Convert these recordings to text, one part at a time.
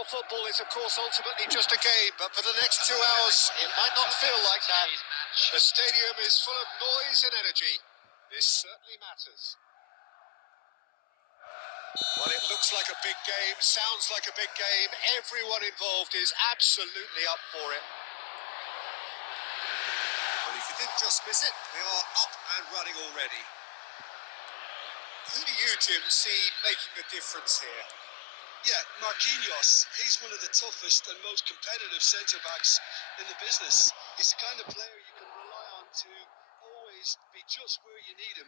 Well, football is, of course, ultimately just a game, but for the next 2 hours, it might not feel like that. The stadium is full of noise and energy. This certainly matters. Well, it looks like a big game, sounds like a big game. Everyone involved is absolutely up for it. Well, if you did just miss it, we are up and running already. Who do you, Jim, see making the difference here? Yeah, Marquinhos. He's one of the toughest and most competitive centre-backs in the business. He's the kind of player you can rely on to always be just where you need him,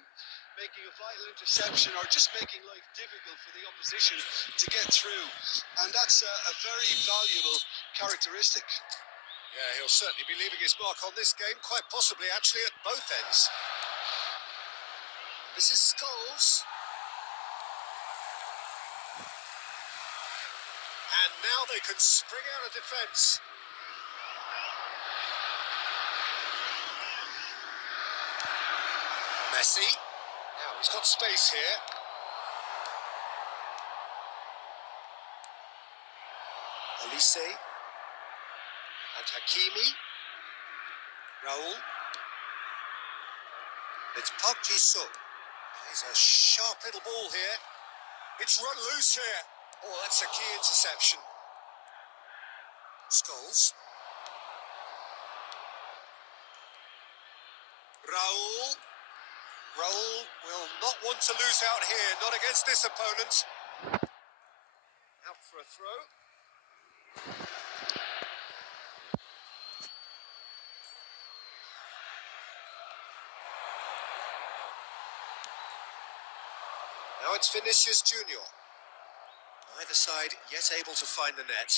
making a vital interception or just making life difficult for the opposition to get through. And that's a very valuable characteristic. Yeah, he'll certainly be leaving his mark on this game, quite possibly actually at both ends. This is Scholes. And now they can spring out of defence. Messi. Now he's got space here. Olise. And Hakimi. Raul. It's Park Ji-sung. He's a sharp little ball here. It's run loose here. Oh, that's a key interception. Scholes. Raul. Raul will not want to lose out here, not against this opponent. Out for a throw. Now it's Vinicius Junior. Neither side yet able to find the net.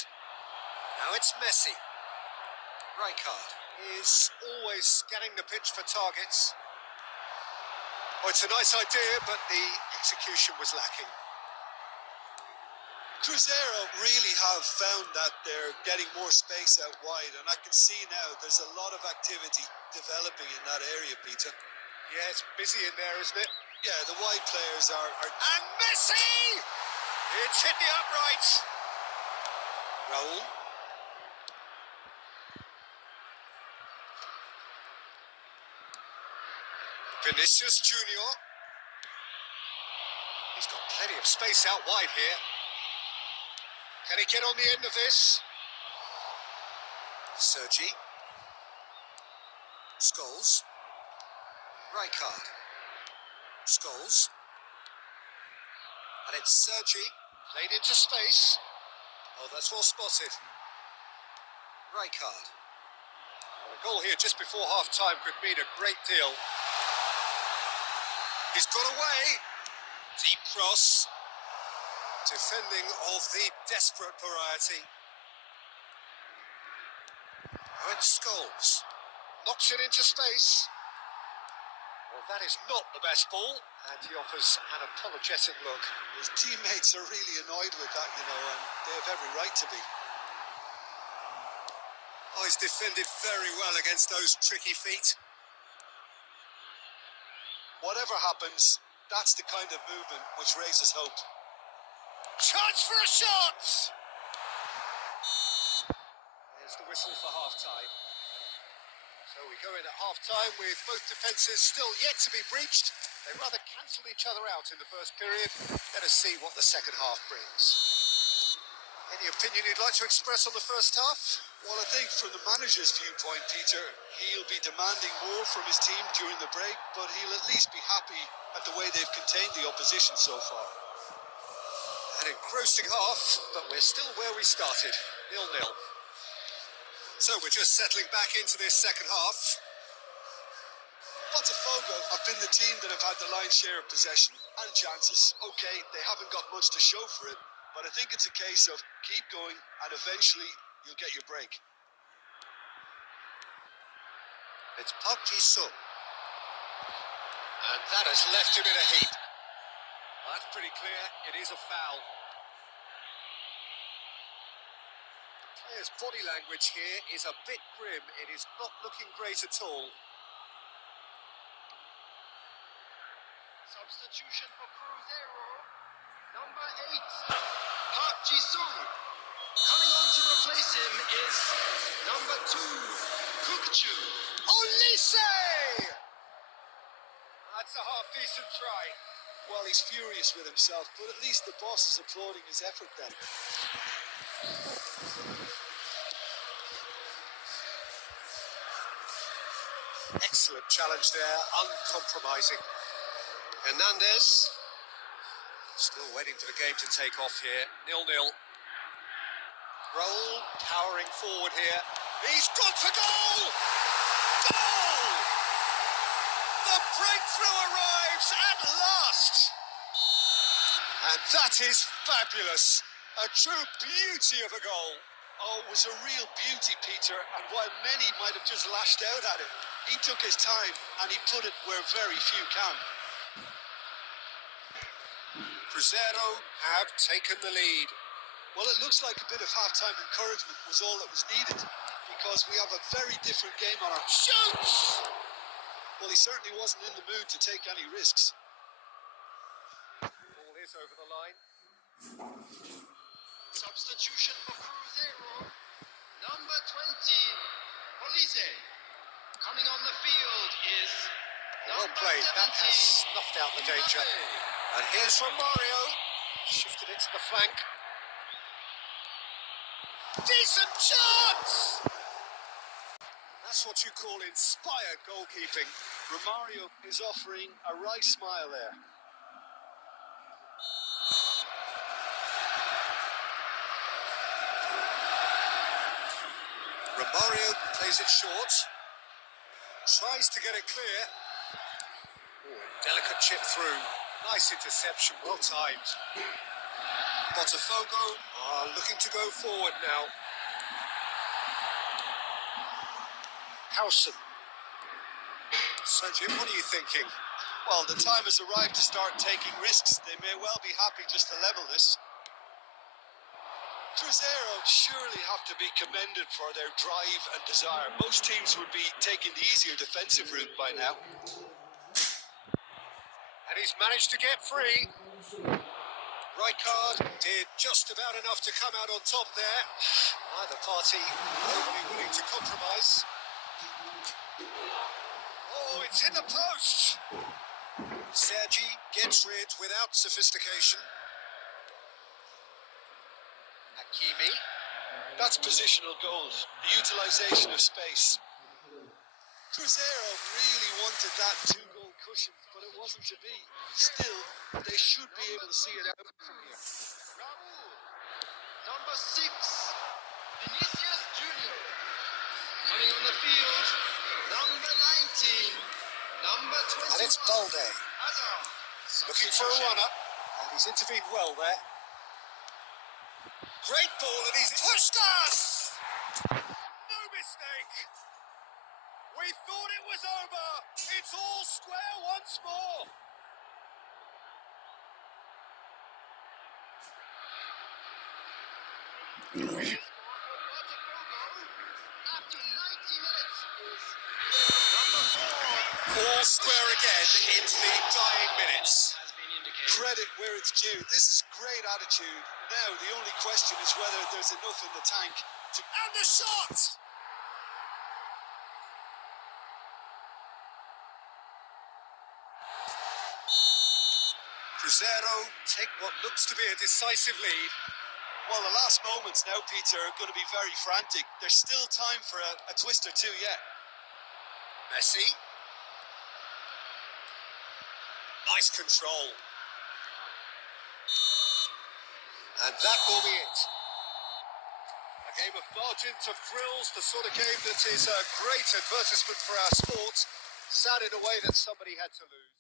Now it's Messi. Rijkaard is always scanning the pitch for targets. Oh, it's a nice idea, but the execution was lacking. Cruzeiro really have found that they're getting more space out wide, and I can see now there's a lot of activity developing in that area, Peter. Yeah, it's busy in there, isn't it? Yeah, the wide players are... And Messi! It's hit the upright. Raul. Vinicius Junior. He's got plenty of space out wide here. Can he get on the end of this? Sergi. Scholes. Rijkaard. Scholes. And it's Sergi. Played into space. Oh, that's well spotted. Rijkaard. Well, a goal here just before half-time could mean a great deal. He's got away. Deep cross. Defending of the desperate variety. Now it's Scholes. Knocks it into space. Well, that is not the best ball. And he offers an apologetic look. His teammates are really annoyed with that, you know, and they have every right to be. Oh, he's defended very well against those tricky feet. Whatever happens, that's the kind of movement which raises hope. Chance for a shot! There's the whistle for half-time. So we go in at half-time with both defences still yet to be breached. They rather cancelled each other out in the first period. Let us see what the second half brings. Any opinion you'd like to express on the first half? Well, I think from the manager's viewpoint, Peter, he'll be demanding more from his team during the break, but he'll at least be happy at the way they've contained the opposition so far. An engrossing half, but we're still where we started, 0-0. So we're just settling back into this second half. Botafogo have been the team that have had the lion's share of possession and chances. Okay, they haven't got much to show for it, but I think it's a case of keep going and eventually you'll get your break. It's Park Ji-sung. And that has left him in a heap. That's pretty clear, it is a foul. The player's body language here is a bit grim. It is not looking great at all. Substitution for Cruzeiro. Number 8, Park Ji-sung. Coming on to replace him is number 2, Kukchu. Olise! That's a half-decent try. Well, he's furious with himself, but at least the boss is applauding his effort then. Excellent challenge there, uncompromising. Hernandez, still waiting for the game to take off here. 0-0. Raul powering forward here. He's gone for goal! Goal! The breakthrough arrives at last! And that is fabulous. A true beauty of a goal. Oh, it was a real beauty, Peter, and while many might have just lashed out at it, he took his time and he put it where very few can. Cruzeiro have taken the lead. Well, it looks like a bit of half-time encouragement was all that was needed, because we have a very different game on our... Shoots! Well, he certainly wasn't in the mood to take any risks. Ball is over the line. Substitution for Cruzeiro. Number 20, Olise. Coming on the field is Well number played. 17. That has snuffed out the danger. And here's Romario. Shifted it to the flank. Decent chance! That's what you call inspired goalkeeping. Romario is offering a wry smile there. Romario plays it short. Tries to get it clear. Delicate chip through. Nice interception, well timed. Botafogo are looking to go forward now. Howson. So, Jim, what are you thinking? Well, the time has arrived to start taking risks. They may well be happy just to level this. Cruzeiro surely have to be commended for their drive and desire. Most teams would be taking the easier defensive route by now. And he's managed to get free. Rijkaard did just about enough to come out on top there. Neither party overly willing to compromise. Oh, it's in the post. Sergi gets rid without sophistication. Hakimi. That's positional gold, the utilisation of space. Cruzeiro really wanted that 2-goal cushion, but it wasn't to be. Still, they should be able to see it out from here. Raul, number 6, Vinicius Junior. Coming on the field, number 19, number 21. And it's Balde. Looking for a runner. And he's intervened well there. Great ball, and he's pushed us! No mistake! We thought it was over! It's all square once more! After 90 minutes is number 4. All square again into the dying minutes. Credit where it's due. This is great attitude. Now the only question is whether there's enough in the tank to... And the shot! Cruzeiro take what looks to be a decisive lead. Well, the last moments now, Peter, are going to be very frantic. There's still time for a twist or two yet. Messi. Nice control. And that will be it. A game of margins, of thrills, the sort of game that is a great advertisement for our sport. Sad in a way that somebody had to lose.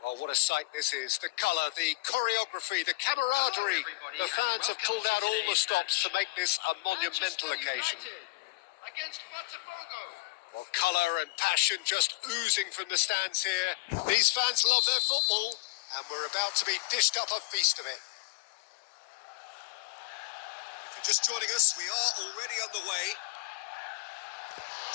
Oh, what a sight this is. The colour, the choreography, the camaraderie. The fans have pulled out all the stops to make this a monumental occasion. Well, colour and passion just oozing from the stands here. These fans love their football, and we're about to be dished up a feast of it. If you're just joining us, we are already underway.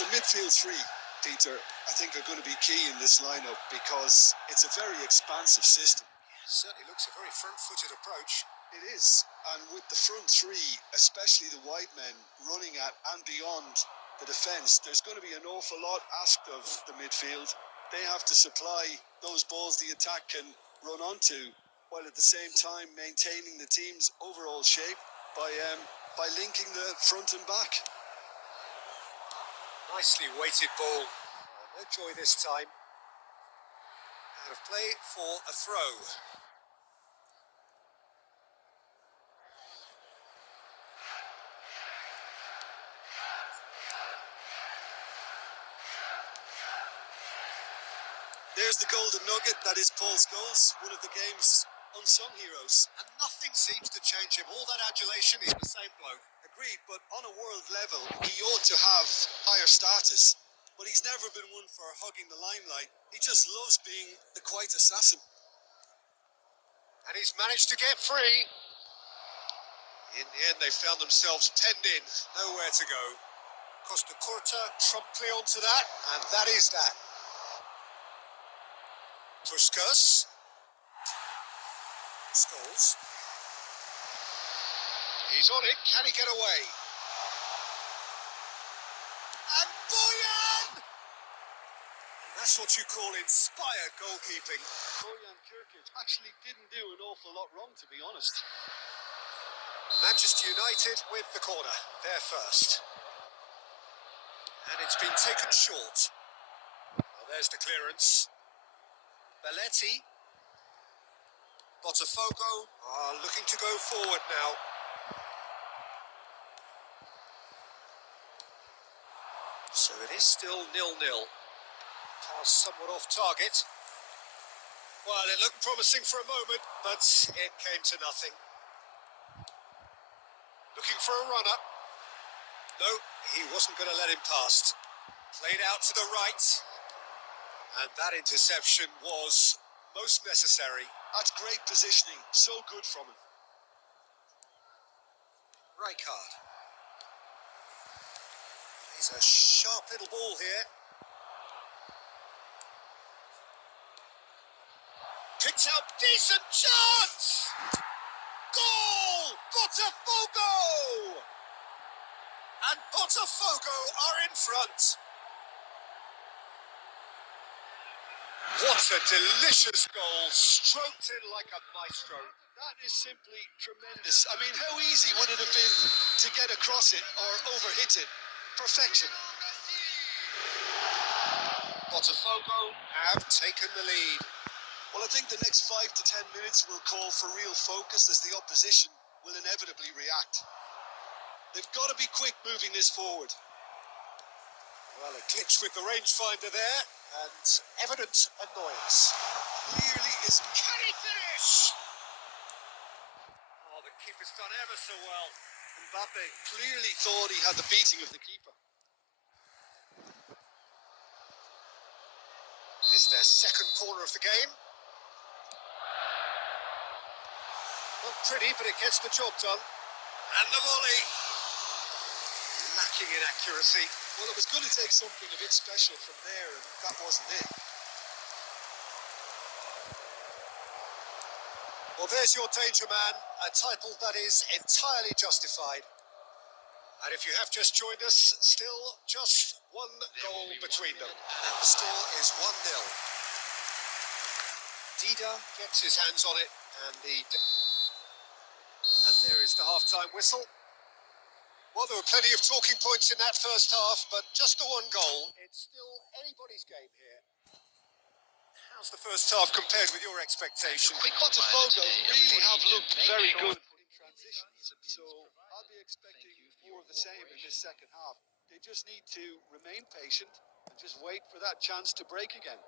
The midfield three, Peter, I think are going to be key in this lineup because it's a very expansive system. It certainly looks a very front-footed approach. It is, and with the front three, especially the wide men, running at and beyond the defence, there's going to be an awful lot asked of the midfield. They have to supply those balls the attack can run onto, while at the same time maintaining the team's overall shape by linking the front and back. Nicely weighted ball. No joy this time. Out of play for a throw. There's the golden nugget, that is Paul Scholes, one of the game's unsung heroes. And nothing seems to change him. All that adulation, he's the same bloke. Agreed, but on a world level, he ought to have higher status. But he's never been one for hugging the limelight. He just loves being the quiet assassin. And he's managed to get free. In the end, they found themselves penned in. Nowhere to go. Costa Curta promptly onto that, and that is that. Puskas. Scholes. He's on it. Can he get away? And Boyan! That's what you call inspired goalkeeping. Bojan Kirkic actually didn't do an awful lot wrong, to be honest. Manchester United with the corner. They're first. And it's been taken short. Well, there's the clearance. Belletti. Botafogo are looking to go forward now. So it is still 0-0. Pass somewhat off target. Well, it looked promising for a moment, but it came to nothing. Looking for a runner. No, he wasn't going to let him pass. Played out to the right. And that interception was most necessary. That's great positioning. So good from him. Rijkaard. He's a sharp little ball here. Picked out, decent chance! Goal! Botafogo! And Botafogo are in front. What a delicious goal, stroked in like a maestro. That is simply tremendous. I mean, how easy would it have been to get across it or overhit it? Perfection. Botafogo have taken the lead. Well, I think the next 5 to 10 minutes will call for real focus as the opposition will inevitably react. They've got to be quick moving this forward. Well, a glitch with the rangefinder there, and evident annoyance. Clearly is... Can he finish? Oh, the keeper's done ever so well. Mbappe clearly thought he had the beating of the keeper. This is their second corner of the game. Not pretty, but it gets the job done. And the volley. Lacking in accuracy. Well, it was going to take something a bit special from there, and that wasn't it. Well, there's your danger man, a title that is entirely justified. And if you have just joined us, still just one goal between them. And the score is 1-0. Dida gets his hands on it, and there is the half-time whistle. Well, there were plenty of talking points in that first half, but just the one goal. It's still anybody's game here. How's the first half compared with your expectations? Botafogo really have looked very good in transitions, so I'll be expecting more of the same in this second half. They just need to remain patient and just wait for that chance to break again.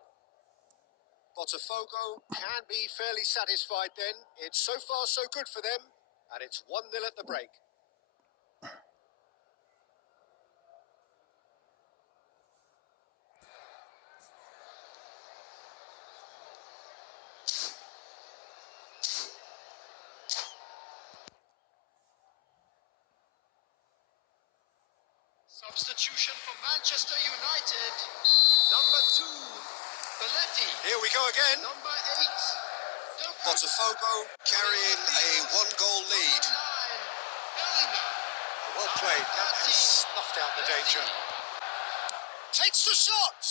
Botafogo can be fairly satisfied then. It's so far so good for them, and it's 1-0 at the break. Substitution for Manchester United. Number 2, Belletti. Here we go again. Number 8, Doku. Botafogo carrying a 1-goal lead. Well played. That has snuffed out the danger. Takes the shot.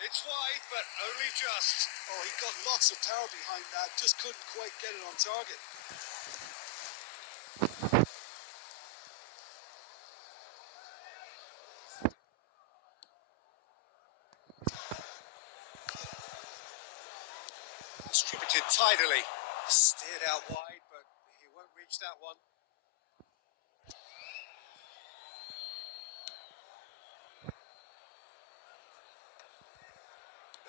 It's wide, but only just. Oh, he got lots of power behind that. Just couldn't quite get it on target. Distributed tidily. Steered out wide, but he won't reach that one.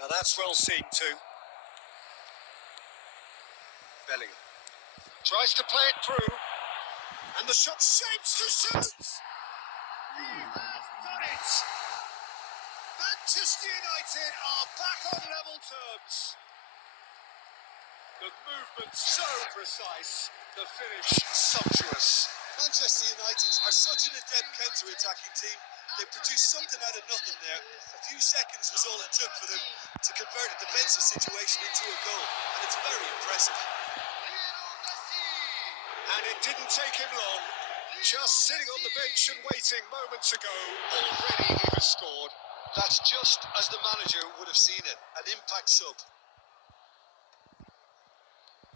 Now that's well seen too. Bellingham tries to play it through, and the shot shapes to shoot. He has done it. Manchester United are back on level terms. The movement so precise, the finish sumptuous. Manchester United are such an adept counter-attacking team. They produced something out of nothing there. A few seconds was all it took for them to convert a defensive situation into a goal, and it's very impressive. And it didn't take him long. Just sitting on the bench and waiting moments ago, already he has scored. That's just as the manager would have seen it, an impact sub.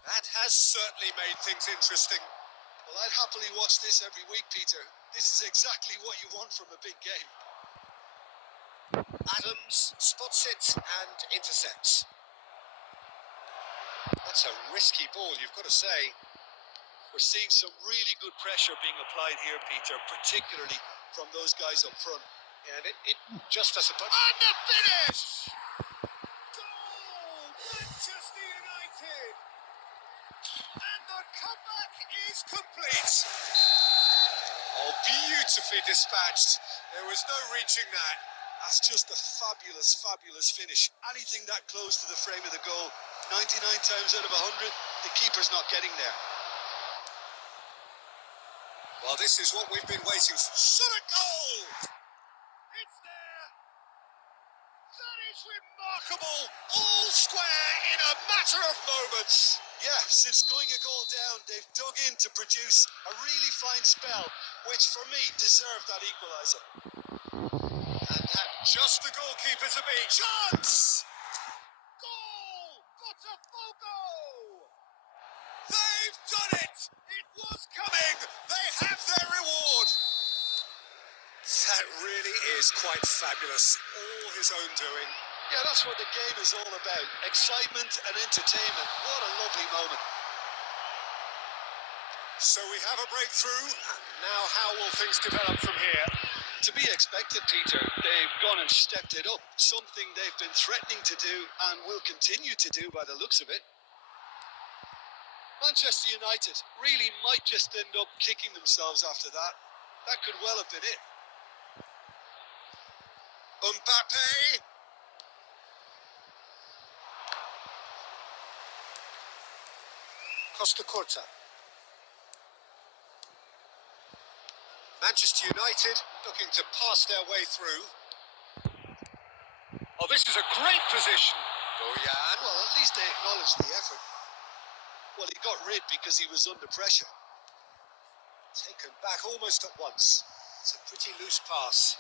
That has certainly made things interesting. Well, I'd happily watch this every week, Peter. This is exactly what you want from a big game. Adams spots it and intercepts. That's a risky ball, you've got to say. We're seeing some really good pressure being applied here, Peter, particularly from those guys up front. And it just doesn't much. And the finish! Goal! Manchester United! And the comeback is complete. Oh, beautifully dispatched. There was no reaching that. That's just a fabulous, fabulous finish. Anything that close to the frame of the goal, 99 times out of 100, the keeper's not getting there. Well, this is what we've been waiting for. Shot a goal! It's there! That is remarkable! All square in a matter of moments. Yeah, since going a goal down, they've dug in to produce a really fine spell, which for me deserved that equaliser. And that just the goalkeeper to beat. Chance! Goal! Botafogo! They've done it! It was coming! They have their reward! That really is quite fabulous. All his own doing. Yeah, that's what the game is all about. Excitement and entertainment. What a lovely moment. So we have a breakthrough. Now how will things develop from here? To be expected, Peter. They've gone and stepped it up. Something they've been threatening to do and will continue to do by the looks of it. Manchester United really might just end up kicking themselves after that. That could well have been it. Mbappe. Costa Curta. Manchester United looking to pass their way through. Oh, this is a great position. Boyan. Well, at least they acknowledged the effort. Well, he got rid because he was under pressure. Taken back almost at once. It's a pretty loose pass.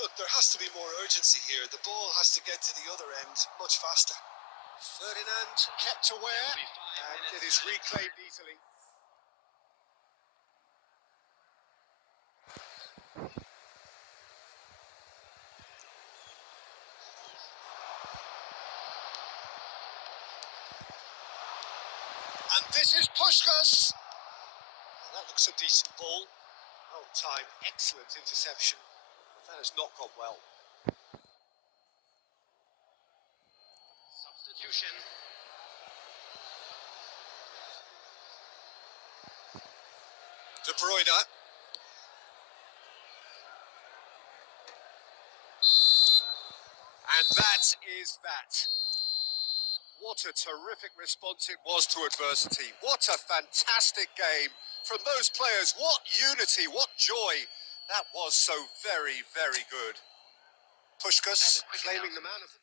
Look, there has to be more urgency here. The ball has to get to the other end much faster. Ferdinand kept aware, and it is reclaimed easily. And this is Puskás. That looks a decent ball. Well timed, excellent interception. That has not gone well. execution. De Bruyne. And that is that. What a terrific response it was to adversity. What a fantastic game from those players. What unity, what joy. That was so very, very good. Puskás claiming the man of the...